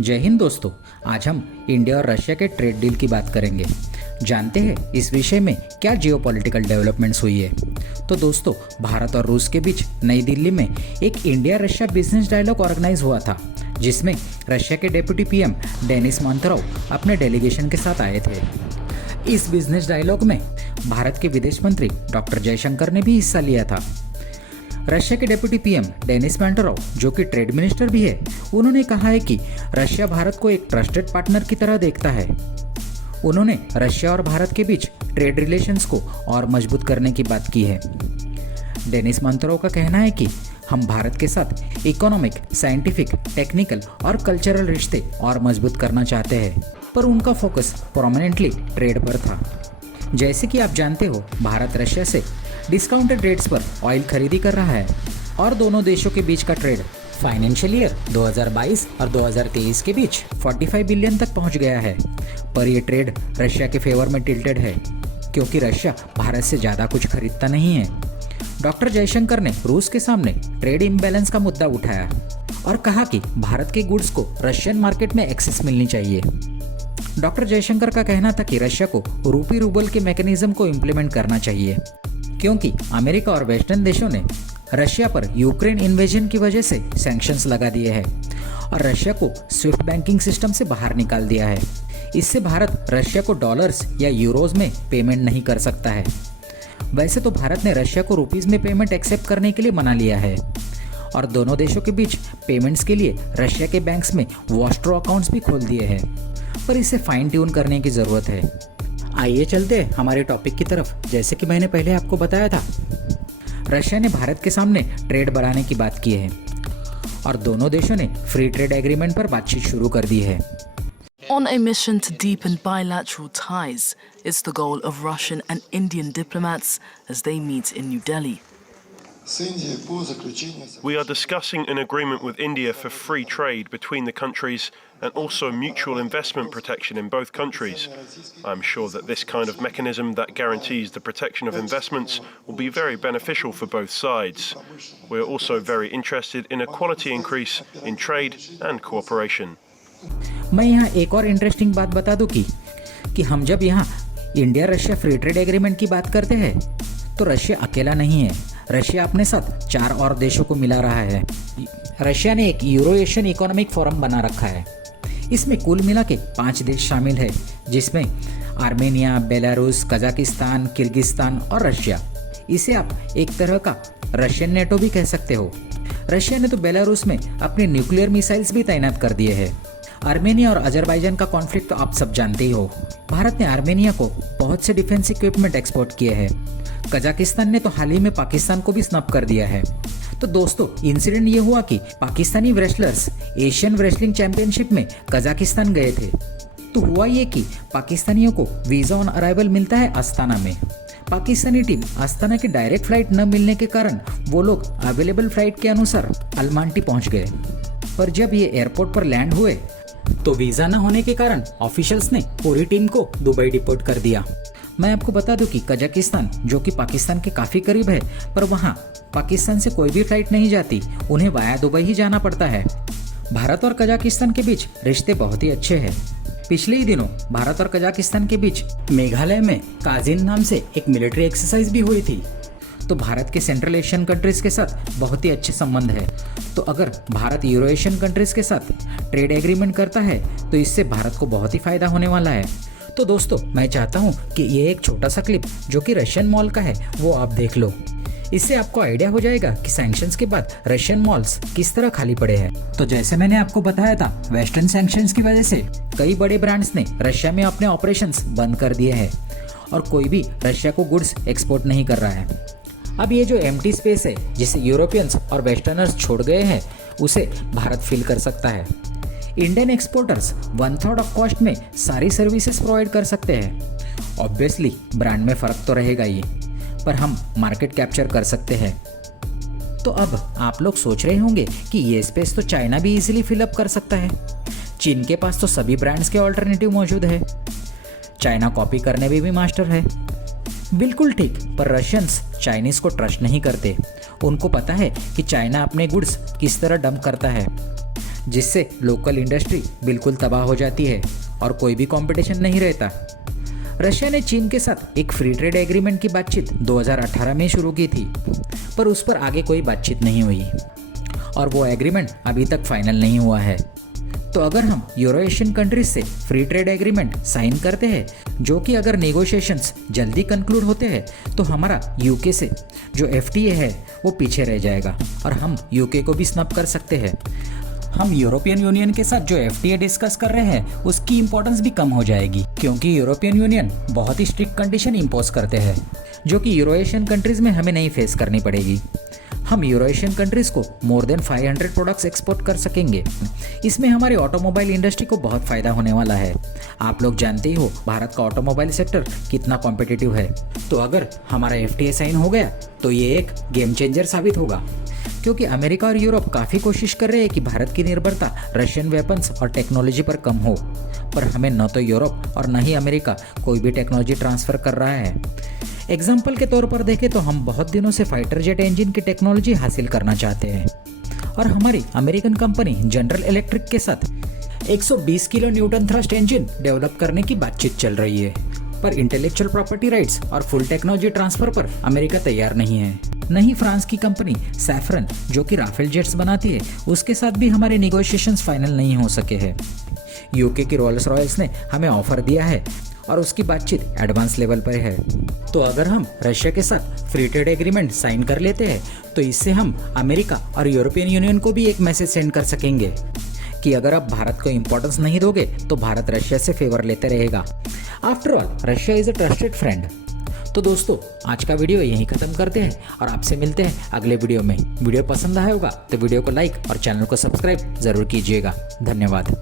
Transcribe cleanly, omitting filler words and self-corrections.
जय हिंद दोस्तों। आज हम इंडिया और रशिया के ट्रेड डील की बात करेंगे। जानते हैं इस विषय में क्या जियोपॉलिटिकल डेवलपमेंट्स हुई है। तो दोस्तों, भारत और रूस के बीच नई दिल्ली में एक India Russia business dialogue organise हुआ था, जिसमें रशिया के डेप्यूटी पीएम डेनिस मोंतरोव अपने डेलीगेशन के साथ आए थे। इस बिजनेस डायलॉग में भारत के विदेश मंत्री डॉक्टर जयशंकर ने भी हिस्सा लिया था। रशिया के डेप्यूटी पीएम डेनिस मोंतरोव, जो कि ट्रेड मिनिस्टर भी है, उन्होंने कहा है कि रशिया भारत को एक ट्रस्टेड पार्टनर की तरह देखता है। उन्होंने रशिया और भारत के बीच ट्रेड रिलेशंस को और मजबूत करने की बात की है। डेनिस मोंतरोव का कहना है कि हम भारत के साथ इकोनॉमिक, साइंटिफिक, टेक्निकल और कल्चरल रिश्ते और मजबूत करना चाहते हैं, पर उनका फोकस प्रोमिनेंटली ट्रेड पर था। जैसे कि आप जानते हो, भारत रशिया से डिस्काउंटेड रेट्स पर ऑयल खरीदी कर रहा है और दोनों देशों के बीच का ट्रेड फाइनेंशियल ईयर 2022 और 2023 के बीच 45 बिलियन तक पहुंच गया है। पर यह ट्रेड रशिया के फेवर में टिल्टेड है, क्योंकि रशिया भारत से ज़्यादा कुछ खरीदता नहीं है। डॉक्टर जयशंकर ने रूस के सामने ट्रेड इम्बैलेंस का मुद्दा उठाया और कहा कि भारत के गुड्स को रशियन मार्केट में एक्सेस मिलनी चाहिए। डॉक्टर जयशंकर का कहना था कि रशिया को रूपी रूबल के मैकेनिज्म को इम्प्लीमेंट करना चाहिए, क्योंकि अमेरिका और वेस्टर्न देशों ने रशिया पर यूक्रेन इन्वेजन की वजह से सैंक्शंस लगा दिए हैं और रशिया को स्विफ्ट बैंकिंग सिस्टम से बाहर निकाल दिया है। इससे भारत रशिया को डॉलर्स या यूरोज में पेमेंट नहीं कर सकता है। वैसे तो भारत ने रशिया को रुपीस में पेमेंट एक्सेप्ट करने के लिए मना लिया है और दोनों देशों के बीच पेमेंट्स के लिए रशिया के बैंक्स में वॉस्ट्रो अकाउंट्स भी खोल दिए हैं, पर इसे फाइन ट्यून करने की ज़रूरत है। आइए चलते हैं हमारे टॉपिक की तरफ। जैसे कि मैंने पहले आपको बताया था, रशिया ने भारत के सामने ट्रेड बढ़ाने की बात की है और दोनों देशों ने फ्री ट्रेड एग्रीमेंट पर बातचीत शुरू कर दी है। On a mission to deepen bilateral ties is the goal of Russian and Indian diplomats as they meet in New Delhi. We are discussing an agreement with India for free trade between the countries and also mutual investment protection in both countries. I'm sure that this kind of mechanism that guarantees the protection of investments will be very beneficial for both sides. We're also very interested in a quality increase in trade and cooperation. मैं यहाँ एक और interesting बात बता दूँ कि हम जब यहाँ India Russia free trade agreement की बात करते हैं तो रशिया अकेला नहीं है। रशिया अपने साथ 4 और देशों को मिला रहा है। रशिया ने एक यूरो एशियन इकोनॉमिक फोरम बना रखा है। इसमें कुल मिला के 5 देश शामिल है, जिसमें आर्मेनिया, बेलारूस, कजाकिस्तान, किर्गिस्तान और रशिया। इसे आप एक तरह का रशियन नेटो भी कह सकते हो। रशिया ने तो बेलारूस में अपने न्यूक्लियर मिसाइल्स भी तैनात कर दिए हैं। आर्मेनिया और अजरबैजान का कॉन्फ्लिक्ट तो आप सब जानते ही हो। भारत ने आर्मेनिया को बहुत से डिफेंस इक्विपमेंट एक्सपोर्ट किए हैं। कजाकिस्तान ने तो हाल ही में पाकिस्तान को भी स्नब कर दिया है। तो दोस्तों, इंसिडेंट ये हुआ कि Pakistani wrestlers Asian wrestling championship में कजाकिस्तान गए थे। तो हुआ ये कि पाकिस्तानियों को वीज़ा ऑन अराइवल मिलता है अस्ताना में। पाकिस्तानी टीम अस्ताना की डायरेक्ट फ्लाइट न मिलने के कारण वो लोग अवेलेबल फ्लाइट के अनुसार अलमांटी पहुंच गए, पर जब ये एयरपोर्ट पर लैंड हुए तो वीज़ा न होने के कारण ऑफिशियल्स ने पूरी टीम को दुबई डिपोर्ट कर दिया। मैं आपको बता दूं कि कजाकिस्तान, जो कि पाकिस्तान के काफ़ी करीब है, पर वहाँ पाकिस्तान से कोई भी फ्लाइट नहीं जाती, उन्हें वाया दुबई ही जाना पड़ता है। भारत और कजाकिस्तान के बीच रिश्ते बहुत ही अच्छे हैं। पिछले ही दिनों भारत और कजाकिस्तान के बीच मेघालय में काजिन नाम से एक मिलिट्री एक्सरसाइज भी हुई थी। तो भारत के सेंट्रल एशियन कंट्रीज के साथ बहुत ही अच्छे संबंध है। तो अगर भारत यूरो एशियन कंट्रीज के साथ ट्रेड एग्रीमेंट करता है तो इससे भारत को बहुत ही फायदा होने वाला है। तो दोस्तों, मैं चाहता हूँ कि ये एक छोटा सा क्लिप जो कि रशियन मॉल का है वो आप देख लो। इससे आपको आइडिया हो जाएगा कि सैंक्शंस के बाद रशियन मॉल्स किस तरह खाली पड़े हैं। तो जैसे मैंने आपको बताया था, वेस्टर्न सैंक्शंस की वजह से कई बड़े ब्रांड्स ने रशिया में अपने ऑपरेशंस बंद कर दिए हैं और कोई भी रशिया को गुड्स एक्सपोर्ट नहीं कर रहा है। अब ये जो एम्प्टी स्पेस है जिसे यूरोपियंस और वेस्टर्नर्स छोड़ गए हैं, उसे भारत फिल कर सकता है। इंडियन एक्सपोर्टर्स 1/3 ऑफ कॉस्ट में सारी सर्विसेज प्रोवाइड कर सकते हैं। ऑब्वियसली ब्रांड में फ़र्क तो रहेगा ही, पर हम मार्केट कैप्चर कर सकते हैं। तो अब आप लोग सोच रहे होंगे कि ये स्पेस तो चाइना भी इजीली फिलअप कर सकता है। चीन के पास तो सभी ब्रांड्स के ऑल्टरनेटिव मौजूद है। चाइना कॉपी करने में भी मास्टर है। बिल्कुल ठीक, पर रशियंस चाइनीज़ को ट्रस्ट नहीं करते। उनको पता है कि चाइना अपने गुड्स किस तरह डंप करता है। जिससे लोकल इंडस्ट्री बिल्कुल तबाह हो जाती है और कोई भी कंपटीशन नहीं रहता। रशिया ने चीन के साथ एक फ्री ट्रेड एग्रीमेंट की बातचीत 2018 में शुरू की थी, पर उस पर आगे कोई बातचीत नहीं हुई और वो एग्रीमेंट अभी तक फाइनल नहीं हुआ है। तो अगर हम यूरो एशियन कंट्रीज से फ्री ट्रेड एग्रीमेंट साइन करते हैं, जो कि अगर नेगोशिएशंस जल्दी कंक्लूड होते हैं, तो हमारा यूके से जो FTA है वो पीछे रह जाएगा और हम यूके को भी स्नब कर सकते हैं। हम यूरोपियन यूनियन के साथ जो FTA डिस्कस कर रहे हैं उसकी इंपॉर्टेंस भी कम हो जाएगी, क्योंकि यूरोपियन यूनियन बहुत ही स्ट्रिक्ट कंडीशन इंपोज करते हैं जो कि यूरो एशियन कंट्रीज में हमें नहीं फेस करनी पड़ेगी। हम यूरो एशियन कंट्रीज को मोर देन 500 प्रोडक्ट्स एक्सपोर्ट कर सकेंगे। इसमें हमारे ऑटोमोबाइल इंडस्ट्री को बहुत फायदा होने वाला है। आप लोग जानते ही हो भारत का ऑटोमोबाइल सेक्टर कितना कॉम्पिटिटिव है। तो अगर हमारा FTA साइन हो गया तो ये एक गेम चेंजर साबित होगा, क्योंकि अमेरिका और यूरोप काफ़ी कोशिश कर रहे हैं कि भारत की निर्भरता रशियन वेपन्स और टेक्नोलॉजी पर कम हो, पर हमें न तो यूरोप और न ही अमेरिका कोई भी टेक्नोलॉजी ट्रांसफ़र कर रहा है। एग्जाम्पल के तौर पर देखें तो हम बहुत दिनों से फाइटर जेट इंजन की टेक्नोलॉजी हासिल करना चाहते हैं और हमारी अमेरिकन कंपनी जनरल इलेक्ट्रिक के साथ 120 kilo Newton thrust engine develop करने की बातचीत चल रही है, पर इंटेलेक्चुअल प्रॉपर्टी राइट्स और फुल टेक्नोलॉजी ट्रांसफर पर अमेरिका तैयार नहीं है। नहीं फ्रांस की कंपनी सैफरन जो कि राफेल जेट्स बनाती है, उसके साथ भी हमारे नेगोशिएशंस फाइनल नहीं हो सके हैं। यूके की रोल्स रॉयल्स ने हमें ऑफर दिया है और उसकी बातचीत एडवांस लेवल पर है। तो अगर हम रशिया के साथ फ्री ट्रेड एग्रीमेंट साइन कर लेते हैं तो इससे हम अमेरिका और यूरोपियन यूनियन को भी एक मैसेज सेंड कर सकेंगे कि अगर आप भारत को इंपॉर्टेंस नहीं दोगे तो भारत रशिया से फेवर लेते रहेगा। After all Russia is a trusted friend. तो दोस्तों आज का वीडियो यहीं खत्म करते हैं और आपसे मिलते हैं अगले वीडियो में। वीडियो पसंद आया होगा तो वीडियो को लाइक और चैनल को सब्सक्राइब जरूर कीजिएगा। धन्यवाद।